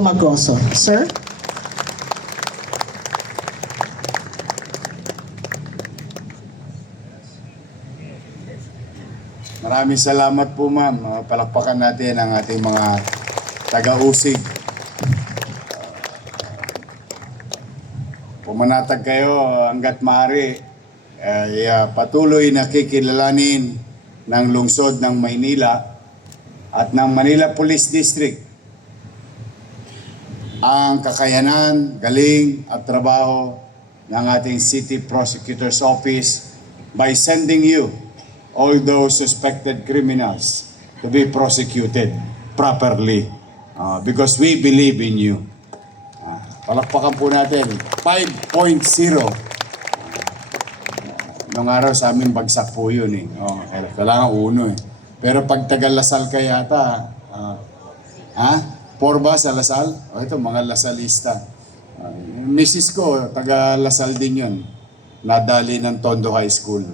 Magoso. Sir? Maraming salamat po, ma'am. Palakpakan natin ang ating mga taga-usig. Pumanatag kayo hanggat maaari. Patuloy na kikilalanin ng lungsod ng Maynila at ng Manila Police District ang kakayanan, galing at trabaho ng ating City Prosecutor's Office by sending you all those suspected criminals to be prosecuted properly because we believe in you. Palakpakan po natin. 5.0. Nung araw sa amin bagsak po yun eh. Kailangan uno eh. Pero pag taga-Lasal ka yata, 4 ba sa Lasal? Ito, mga Lasalista. Mrs. ko, taga-Lasal din yun. Nadali ng Tondo High School.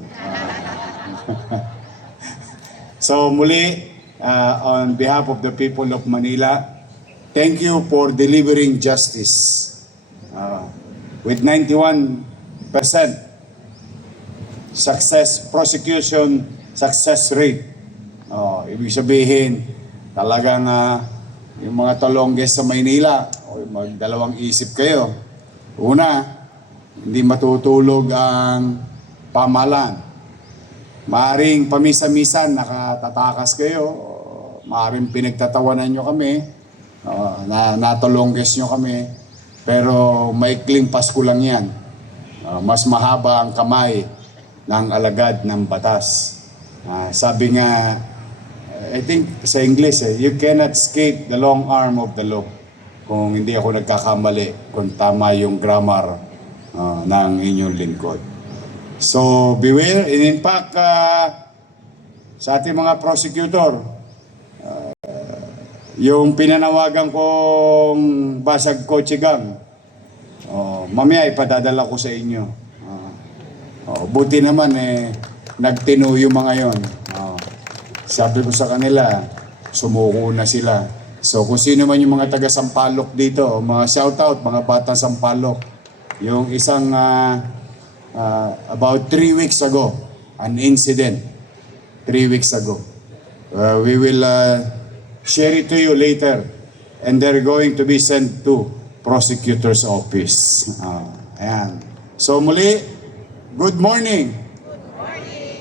So muli, on behalf of the people of Manila, thank you for delivering justice. With 91% prosecution success rate. Ibig sabihin, talagang yung mga talongges sa Maynila, magdalawang isip kayo. Una, hindi matutulog ang pamahalaan. Maaring pamisa-misan, nakatatakas kayo. Maaring pinagtatawanan nyo kami. Natulongges nyo kami. Pero maikling Pasko lang yan. Mas mahaba ang kamay ng alagad ng batas. Sabi nga, I think sa English, you cannot escape the long arm of the law. Kung hindi ako nagkakamali, kung tama yung grammar ng inyong lingkod. So, beware. In fact, sa ating mga prosecutor, yung pinanawagan kong basag kotse gang, mamaya ipadadala ko sa inyo. Buti naman nagtino yung mga yon. Sabi ko sa kanila, sumuko na sila. So kung sino man yung mga taga Sampaloc dito, mga shoutout, mga bata Sampaloc, yung isang about 3 weeks ago, an incident, 3 weeks ago. We will share it to you later, and they're going to be sent to prosecutor's office. Ayan. So muli, good morning. Good morning.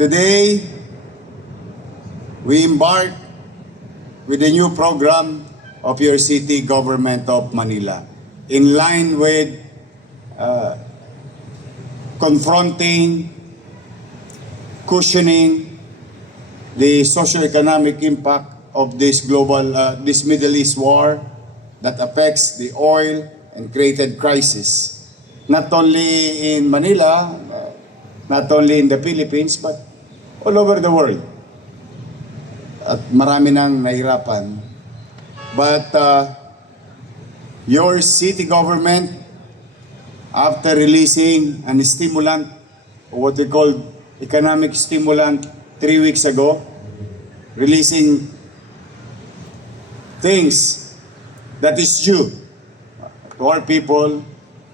Today, we embark with a new program of your city government of Manila in line with confronting, cushioning the socio-economic impact of this this Middle East war that affects the oil and created crisis, not only in Manila, not only in the Philippines, but all over the world. At marami nang nahirapan. But your city government, after releasing an stimulant, or what we call economic stimulant 3 weeks ago, releasing things that is due to our people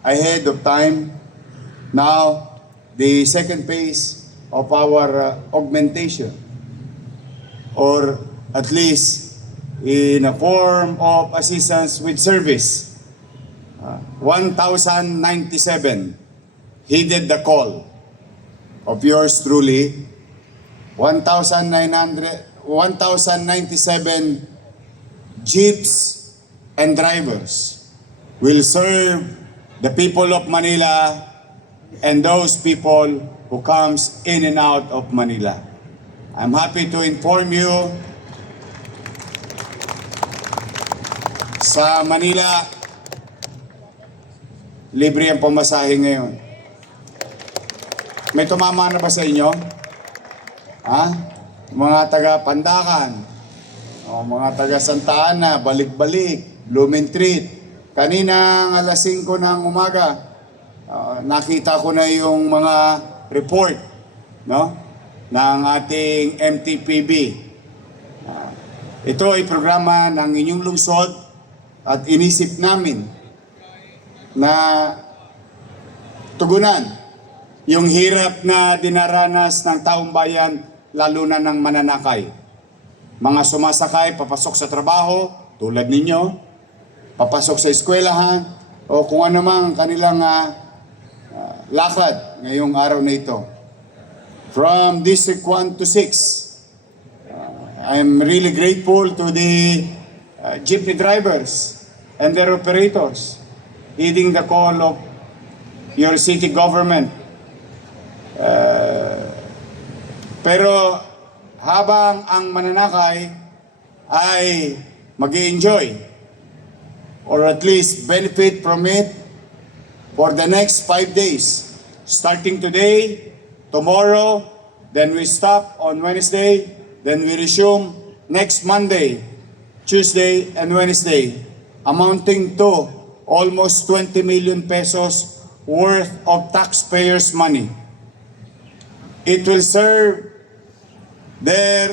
ahead of time. Now, the second phase of our augmentation, or at least in a form of assistance with service, 1,097 heeded the call of yours truly. 1,097 jeeps and drivers will serve the people of Manila and those people who comes in and out of Manila. I'm happy to inform you, sa Manila, libre ang pamasahe ngayon. May tumama na ba sa inyo? Mga taga Pandakan, mga taga Santa Ana, Balik-Balik, Blumentritt. Kaninang alas 5 ng umaga, nakita ko na yung mga report, no, ng ating MTPB. Ito ay programa ng inyong lungsod at inisip namin na tugunan yung hirap na dinaranas ng taong bayan, lalo na ng mananakay. Mga sumasakay, papasok sa trabaho, tulad ninyo, papasok sa eskwelahan, o kung ano mang kanilang lakad ngayong araw na ito. From District 1 to 6, I'm really grateful to the jeepney drivers and their operators heeding the call of your city government. Pero habang ang mananakay ay mag-i-enjoy or at least benefit from it for the next 5 days, starting today, tomorrow, then we stop on Wednesday, then we resume next Monday, Tuesday, and Wednesday, amounting to almost 20 million pesos worth of taxpayers' money. It will serve their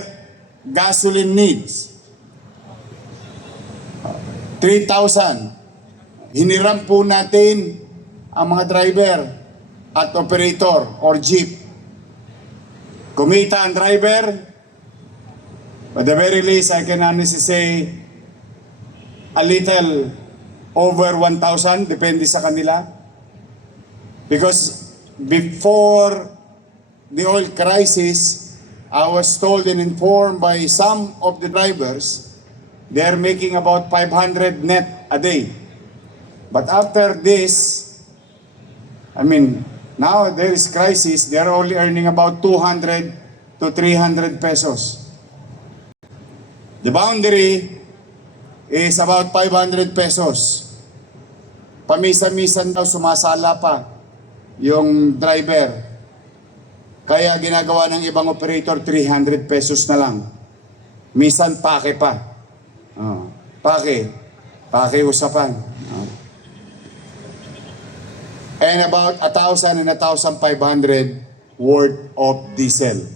gasoline needs. 3,000. Hiniram po natin ang mga driver at operator or jeep. Kumita ang driver, but the very least, I can honestly say, a little over 1,000, depende sa kanila. Because before the oil crisis, I was told and informed by some of the drivers, they're making about 500 net a day. But after this, now there is crisis, they're only earning about 200 to 300 pesos. The boundary is about 500 pesos. Pamisa-misan daw sumasala pa yung driver. Kaya ginagawa ng ibang operator 300 pesos na lang. Misan pake pa. Pake usapan. And about 1,000 and 1,500 worth of diesel.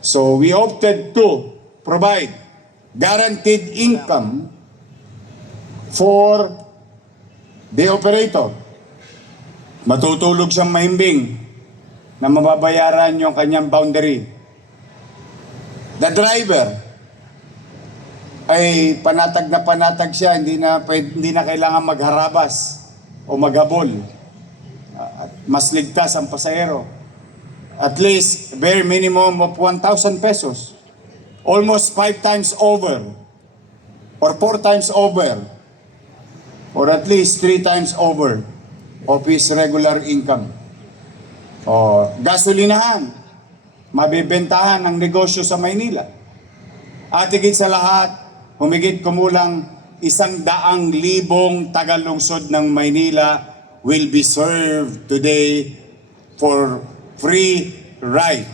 So we opted to provide guaranteed income for the operator. Matutulog siyang mahimbing na mababayaran yung kanyang boundary. The driver ay panatag siya, hindi na kailangan magharabas o maghabol. At mas ligtas ang pasahero. At least bare minimum of 1,000 pesos. Almost 5 times over or 4 times over or at least 3 times over of his regular income. O gasolinahan, mabibentahan ang negosyo sa Maynila. At higit sa lahat, humigit kumulang 100,000 taga-lungsod ng Maynila will be served today for free ride.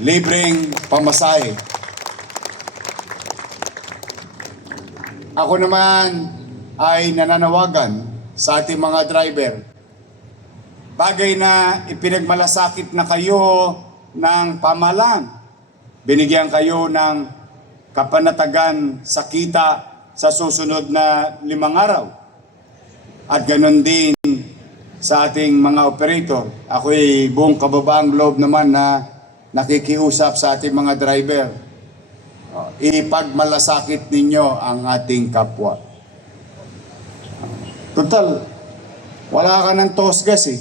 Libreng pamasahe. Ako naman ay nananawagan sa ating mga driver. Bagay na ipinagmalasakit na kayo ng pamahalaan. Binigyan kayo ng kapanatagan sa kita sa susunod na 5 araw. At ganon din sa ating mga operator. Ako'y buong kababaang loob naman na nakikiusap sa ating mga driver. Ipagmalasakit ninyo ang ating kapwa. Total, wala ka ng tosgas eh.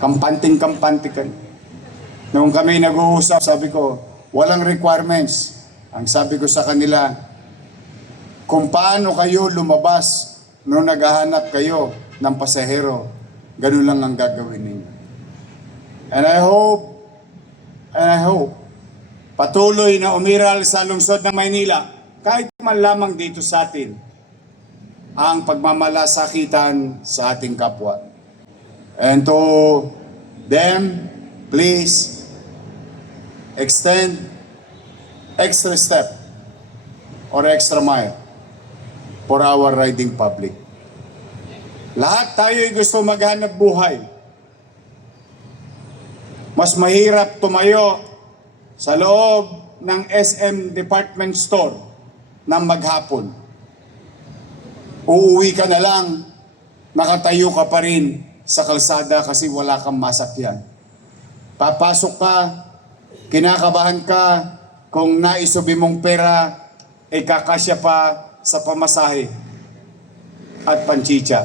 Kampante ka. Nung kami nag-uusap, sabi ko, walang requirements. Ang sabi ko sa kanila, kung paano kayo lumabas nung naghahanap kayo ng pasahero, ganun lang ang gagawin ninyo. And I hope, patuloy na umiral sa lungsod ng Maynila, kahit man lamang dito sa atin, ang pagmamalasakitan sa ating kapwa. And to them, please extend extra step or extra mile for our riding public. Lahat tayo'y gusto maghanap buhay. Mas mahirap tumayo sa loob ng SM Department Store ng maghapon. Uuwi ka na lang, nakatayo ka pa rin sa kalsada kasi wala kang masakyan. Papasok ka, kinakabahan ka kung naisubi mong pera, ay kakasya pa sa pamasahe at panchicha.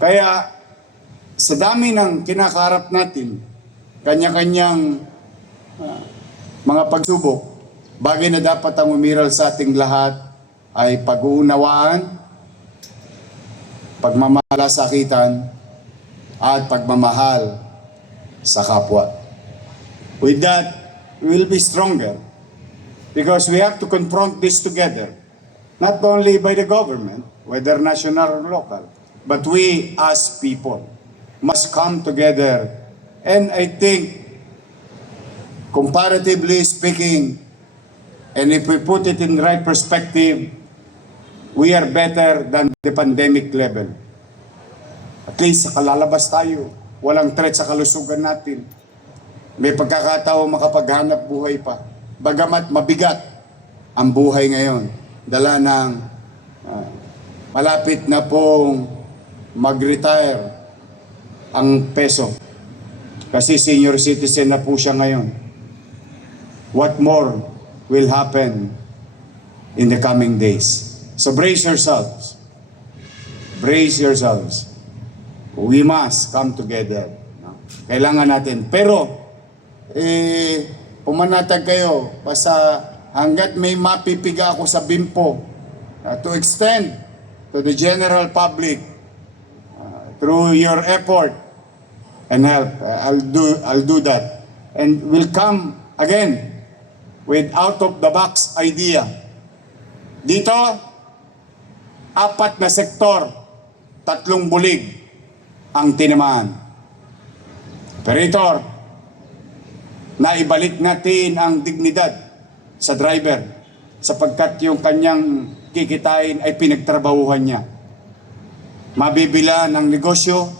Kaya sa dami ng kinakaharap natin, kanya-kanyang mga pagsubok, bagay na dapat ang umiral sa ating lahat ay pag-uunawaan, pagmamalasakitan, at pagmamahal sa kapwa. With that, we will be stronger because we have to confront this together, not only by the government, whether national or local, but we as people must come together. And I think, comparatively speaking, and if we put it in the right perspective, we are better than the pandemic level. At least, kalalabas tayo. Walang threat sa kalusugan natin. May pagkakataon makapaghanap buhay pa. Bagamat mabigat ang buhay ngayon. Dala ng malapit na pong mag-retire ang peso. Kasi senior citizen na po siya ngayon. What more will happen in the coming days? So brace yourselves. Brace yourselves. We must come together. Kailangan natin. Pero, pumanatag kayo. Basta hanggat may mapipiga ako sa bimpo to extend to the general public through your effort and help. I'll do that. And we'll come again with out-of-the-box idea. Dito, 4 na sektor, 3 bulig ang tinamaan. Operator, naibalik natin ang dignidad sa driver sapagkat yung kanyang kikitain ay pinagtrabahuhan niya. Mabibila ng negosyo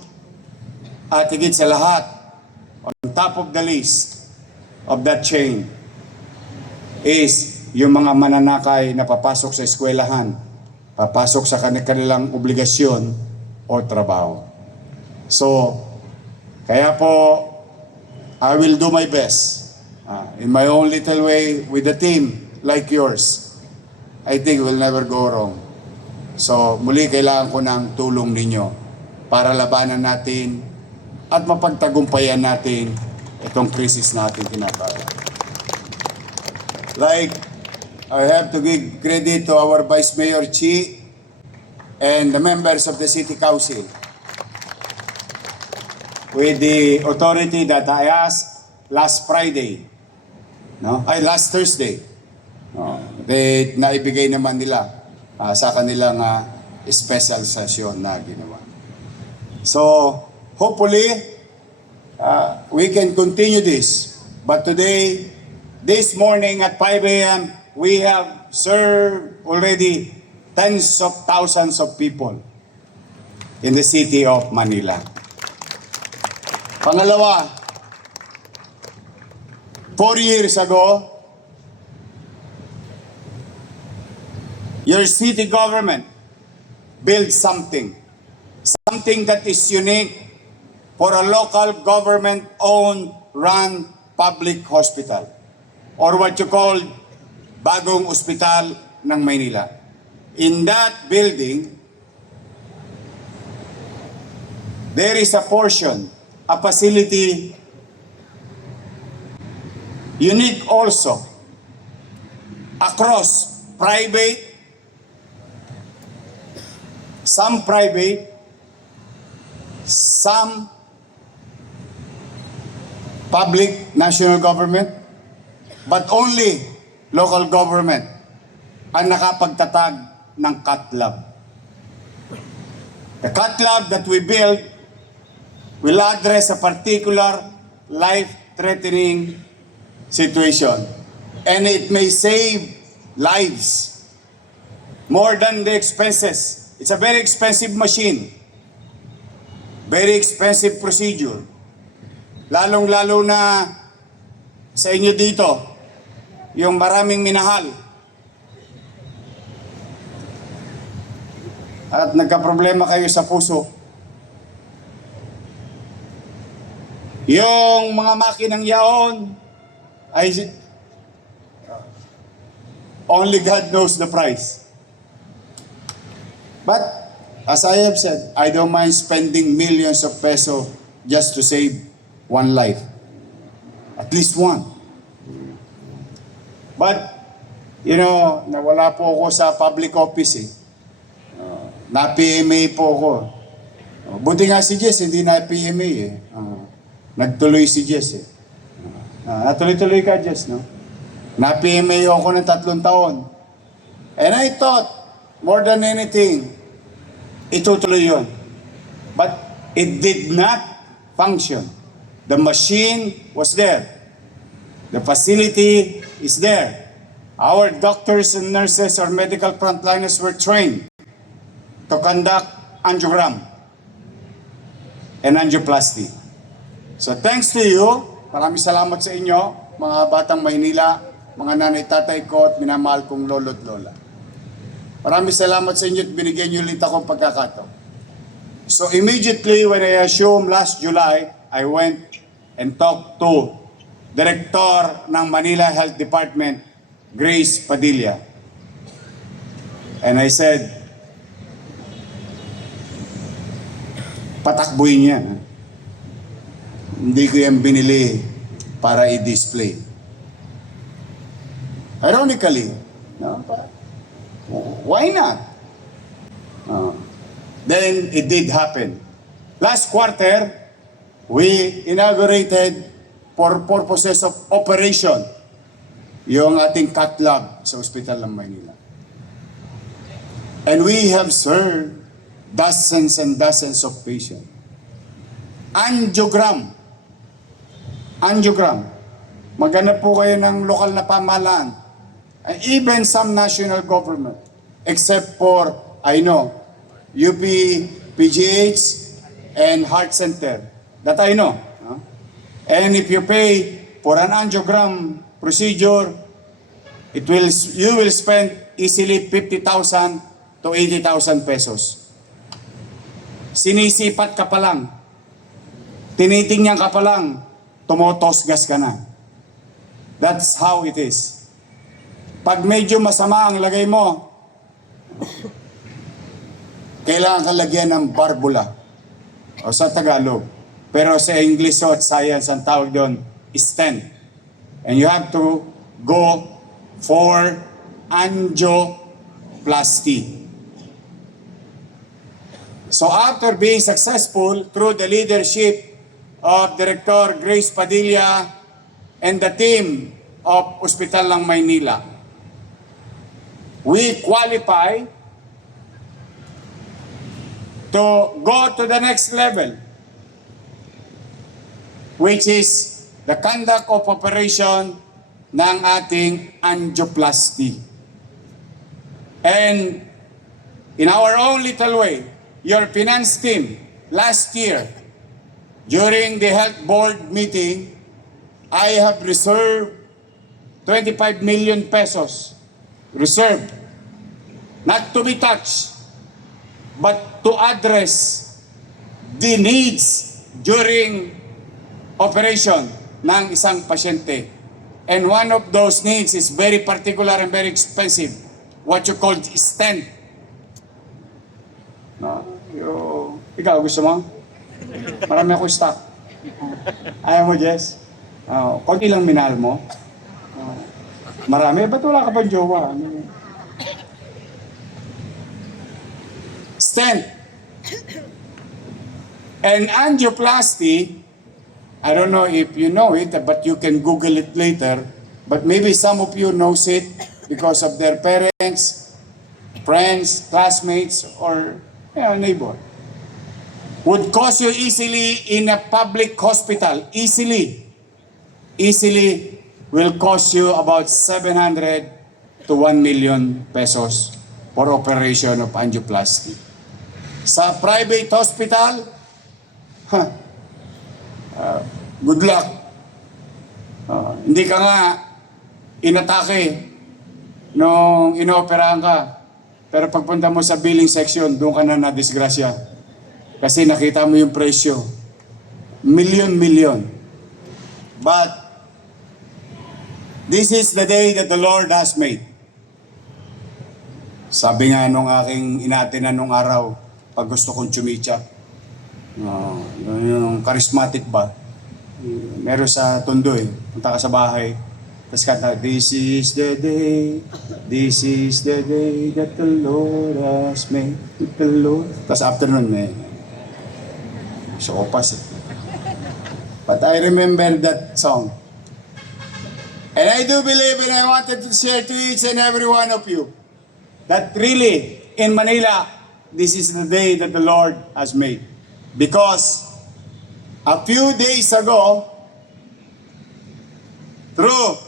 at higit sa lahat, on top of the list of that chain is yung mga mananakay na papasok sa eskwelahan, papasok sa kanilang obligasyon o trabaho. So, kaya po, I will do my best in my own little way with a team like yours. I think we'll never go wrong. So, muli kailangan ko ng tulong ninyo para labanan natin at mapagtagumpayan natin itong krisis natin tinatawag. Like, I have to give credit to our Vice Mayor Chi and the members of the City Council with the authority that I asked last Friday, last Thursday. They naibigay naman nila sa kanilang special session na ginawa. So, hopefully, we can continue this. But today, this morning at 5 a.m., we have served already tens of thousands of people in the city of Manila. Pangalawa, 4 years ago, your city government built something that is unique for a local government-owned, run public hospital, or what you call Bagong Ospital ng Maynila. In that building, there is a portion, a facility, unique also, across private, some public national government, but only local government ang nakapagtatag ng CAT lab. The CAT lab that we build will address a particular life-threatening situation. And it may save lives more than the expenses. It's a very expensive machine. Very expensive procedure. Lalong-lalo na sa inyo dito, yung maraming minahal, at nagka-problema kayo sa puso, yung mga makinang yaon ay only God knows the price. But as I have said, I don't mind spending millions of pesos just to save one life. At least one. But, you know, nawala po ako sa public office eh. Na-PMA po ako. Buti nga si Jess, hindi na-PMA eh. Nagtuloy si Jess eh. Natuloy-tuloy ka, Jess, no? Na-PMA ako ng 3 taon. And I thought, more than anything, itutuloy yun. But it did not function. The machine was there. The facility is there. Our doctors and nurses or medical frontliners were trained to conduct angiogram and angioplasty. So thanks to you, maraming salamat sa inyo, mga batang Maynila, mga nanay, tatay ko at minamahal kong lolo't lola. Maraming salamat sa inyo at binigyan niyo ulit akong pagkakataon. So immediately when I assumed last July, I went and talked to Director ng Manila Health Department, Grace Padilla. And I said, patakbuhin yan. Hindi ko yan binili para i-display. Ironically, no? Why not? Then it did happen. Last quarter, we inaugurated for purposes of operation yung ating cath lab sa Ospital ng Maynila. And we have served dozens and dozens of patients. Angiogram. Maghanap po kayo ng lokal na pamahalaan. And even some national government, except for, I know, UP, PGH, and Heart Center. That I know. And if you pay for an angiogram procedure, you will spend easily 50,000 to 80,000 pesos. Sinisipat ka pa lang. Tinitingnan ka pa lang. Tumotosgas ka na. That's how it is. Pag medyo masama ang lagay mo, kailangan ka lagyan ng barbula. O sa Tagalog. Pero sa English at science, ang tawag doon, stent. And you have to go for angioplasty. So after being successful through the leadership of Director Grace Padilla and the team of Ospital ng Maynila, we qualify to go to the next level, which is the conduct of operation ng ating angioplasty. And in our own little way, your finance team last year, during the health board meeting, I have reserved 25 million pesos. Reserved. Not to be touched, but to address the needs during operation ng isang pasyente. And one of those needs is very particular and very expensive. What you call stent. No? Ikaw, gusto mo? Marami ako stock. Ayaw mo, Jess? Konti lang minahal mo? Marami? Ba't wala ka pa jowa? Stent. And angioplasty, I don't know if you know it, but you can Google it later. But maybe some of you knows it because of their parents, friends, classmates, or neighbor. Would cost you easily in a public hospital, easily will cost you about 700 to 1 million pesos for operation of angioplasty. Sa private hospital, good luck. Hindi ka nga inatake nung inooperahan ka. Pero pagpunta mo sa billing section, doon ka na nadisgrasya. Kasi nakita mo yung presyo. Million. But, this is the day that the Lord has made. Sabi nga nung aking inaatinan nung araw, pag gusto kong chumicha, yung charismatic ba? Meron sa Tondo eh. Punta ka sa bahay. Tapos kanta, this is the day that the Lord has made. The Lord. Tapos after nun sopas eh. But I remember that song. And I do believe, and I wanted to share to each and every one of you, that really, in Manila, this is the day that the Lord has made. Because a few days ago, through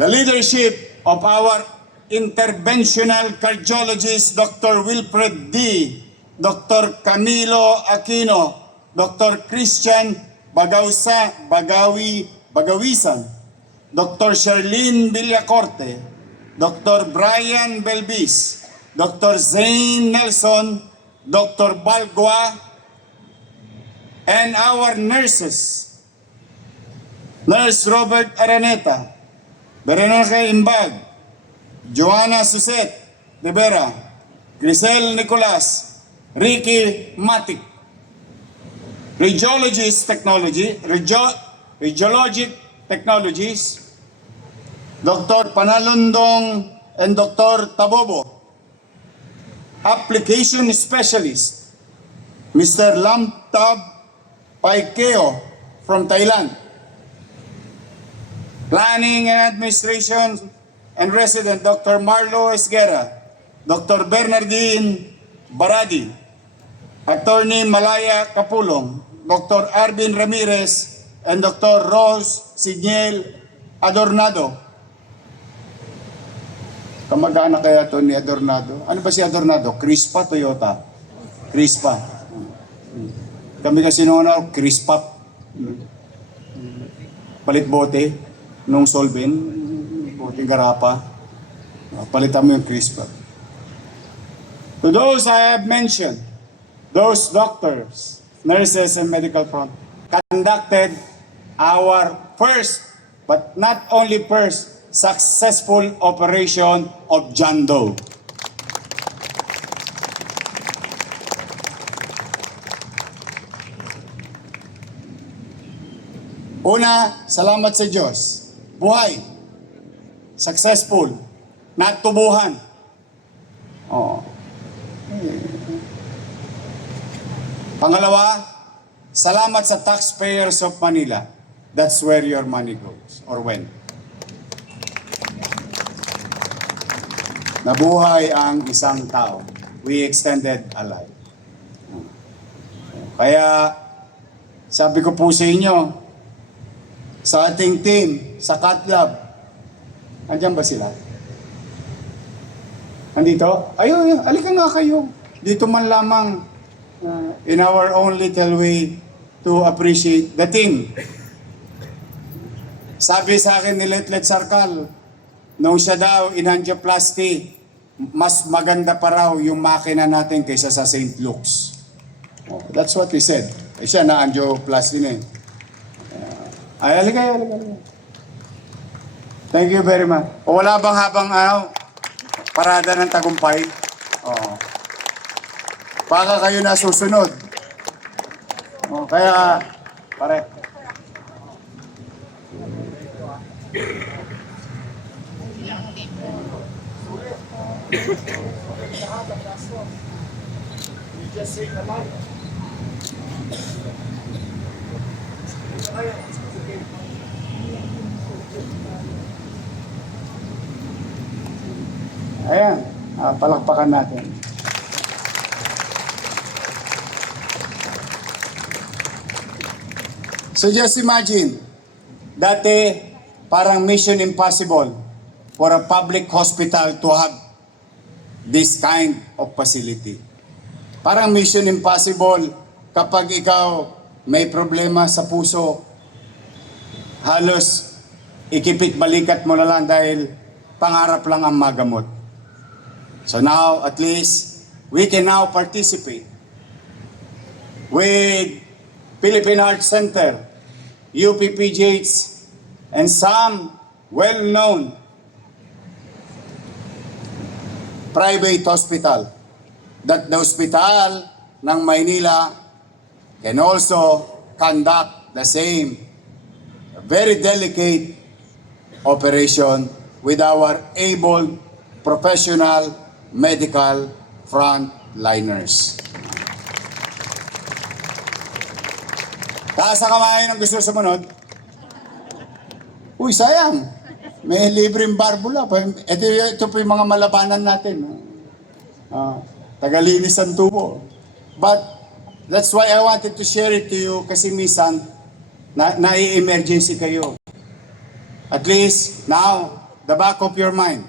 the leadership of our interventional cardiologist, Dr. Wilfred D., Dr. Camilo Aquino, Dr. Christian Bagawisan, Dr. Sherlyn Villacorte, Dr. Brian Belbis, Dr. Zane Nelson, Dr. Balgua, and our nurses, Nurse Robert Araneta, Berenice Imbag, Joanna Suset de Vera, Grisel Nicolas, Ricky Matic, Radiologic Technologies, Dr. Panalondong and Dr. Tabobo, Application Specialist, Mr. Lamtab Paikeo from Thailand, Planning and Administration and Resident, Dr. Marlo Esguera, Dr. Bernardine Baradi, Attorney Malaya Capulong, Dr. Arvin Ramirez, and Dr. Rose Signiel Adornado. Kamag-anak kaya to ni Adornado? Ano ba si Adornado? Crispa Toyota. Crispa. Kami kasi nung Crispa. Palit bote nung Solven. Bote garapa. Palitan mo yung Crispa. To those I have mentioned, those doctors, nurses, and medical front conducted our first, but not only first, successful operation of John Doe. Una, salamat sa Diyos. Buhay. Successful. Natubuhan. Pangalawa, salamat sa taxpayers of Manila. That's where your money goes or went. Nabuhay ang isang tao. We extended a life. Kaya, sabi ko po sa inyo, sa ating team, sa Cat Lab, andyan ba sila? Andito? Ayun, alika nga kayo. Dito man lamang in our own little way to appreciate the team. Sabi sa akin ni Letlet Sarkal, nung siya daw in angioplasty, mas maganda pa raw yung makina natin kaysa sa St. Luke's. That's what he said. Siya na angioplasty na eh. Ay, halika. Thank you very much. O wala bang habang parada ng tagumpay? Baka kayo na susunod. Kaya, pare. Ayan, palakpakan natin. So just imagine, dati parang mission impossible for a public hospital to have this kind of facility. Parang mission impossible kapag ikaw may problema sa puso, halos ikipit balikat mo na lang dahil pangarap lang ang magamot. So now, at least, we can now participate with Philippine Heart Center, UPPGH, and some well-known private hospital, that the hospital ng Maynila can also conduct the same very delicate operation with our able professional medical frontliners. Taas ang kamay ng gusto sumunod. Uy, sayang. May libreng barbula. Ito po yung mga malabanan natin. Tagalinis ang tubo. But that's why I wanted to share it to you kasi minsan na-emergency kayo. At least now, the back of your mind,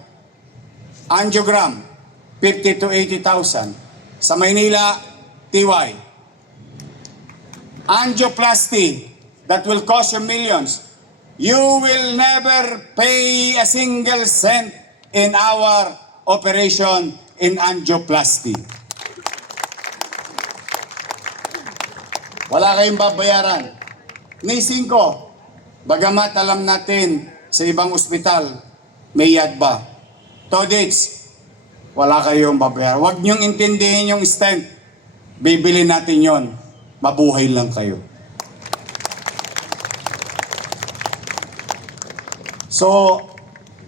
angiogram, 50 to 80,000. Sa Maynila, TY. Angioplasty, that will cost you millions. You will never pay a single cent in our operation in angioplasty. Wala kayong babayaran. Ni 5, bagamat alam natin sa ibang ospital, may yadba. Todits, wala kayong babayaran. Huwag niyong intindihin yung stent. Bibili natin yon. Mabuhay lang kayo. So,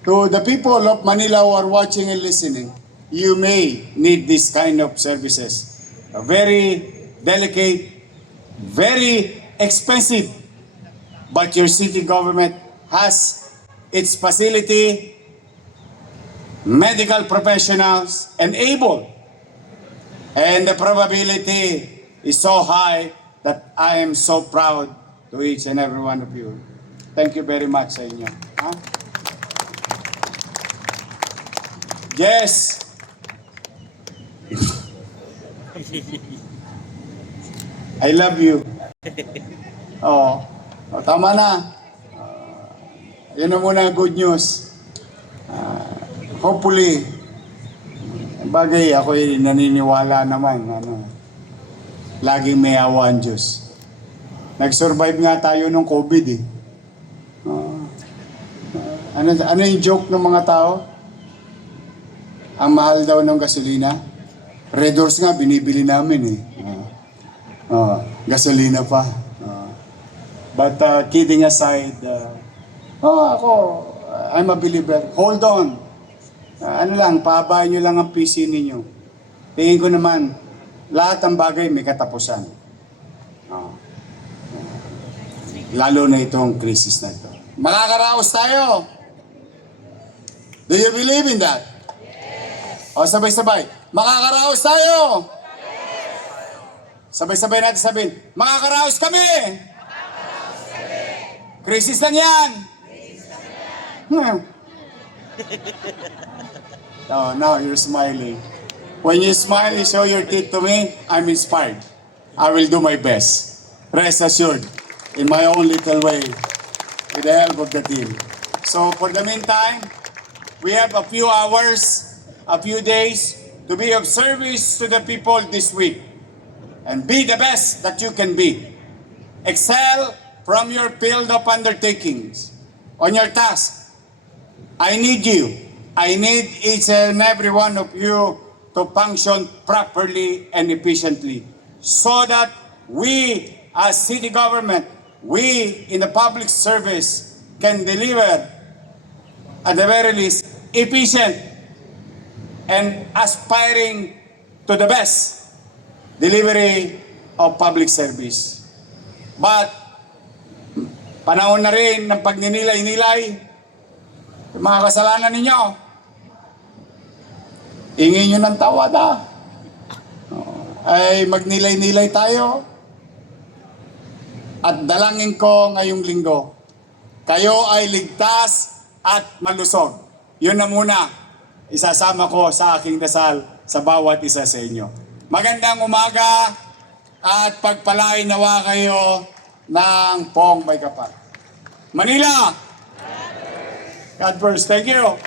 to the people of Manila who are watching and listening, you may need this kind of services. A very delicate, very expensive, but your city government has its facility, medical professionals, and able. And the probability is so high that I am so proud to each and every one of you. Thank you very much sa inyo. Huh? Yes. I love you. Oh, tama na. Yan na muna good news. Hopefully, bagay ako'y naniniwala naman. Laging may awa ang Diyos. Nag-survive nga tayo ng COVID eh. Ano yung joke ng mga tao? Ang mahal daw ng gasolina. Red Horse nga, binibili namin eh. Gasolina pa. But kidding aside, I'm a believer. Hold on. Pabayan nyo lang ang PC ninyo. Tingin ko naman, lahat ng bagay may katapusan. Lalo na itong crisis na ito. Makakaraos tayo. Do you believe in that? Yes. O sabay-sabay. Makakaraos tayo. Yes. Sabay-sabay natin sabihin, makakaraos kami. Makakaraos kami. Crisis lang yan. Crisis lang yan. Oh, now you're smiling. When you smile, you show your teeth to me, I'm inspired. I will do my best. Rest assured, in my own little way, with the help of the team. So for the meantime, we have a few hours, a few days to be of service to the people this week. And be the best that you can be. Excel from your field of undertakings. On your task, I need you. I need each and every one of you to function properly and efficiently so that we as city government, we in the public service can deliver at the very least efficient and aspiring to the best delivery of public service. But panahon na rin ng pagninilay-nilay mga kasalanan ninyo. Ingin nyo ng tawad ay magnilay-nilay tayo. At dalangin ko ngayong linggo, kayo ay ligtas at malusog. Yun na muna, isasama ko sa aking dasal sa bawat isa sa inyo. Magandang umaga at pagpalain nawa kayo ng poong may kapal. Manila! God first. Thank you.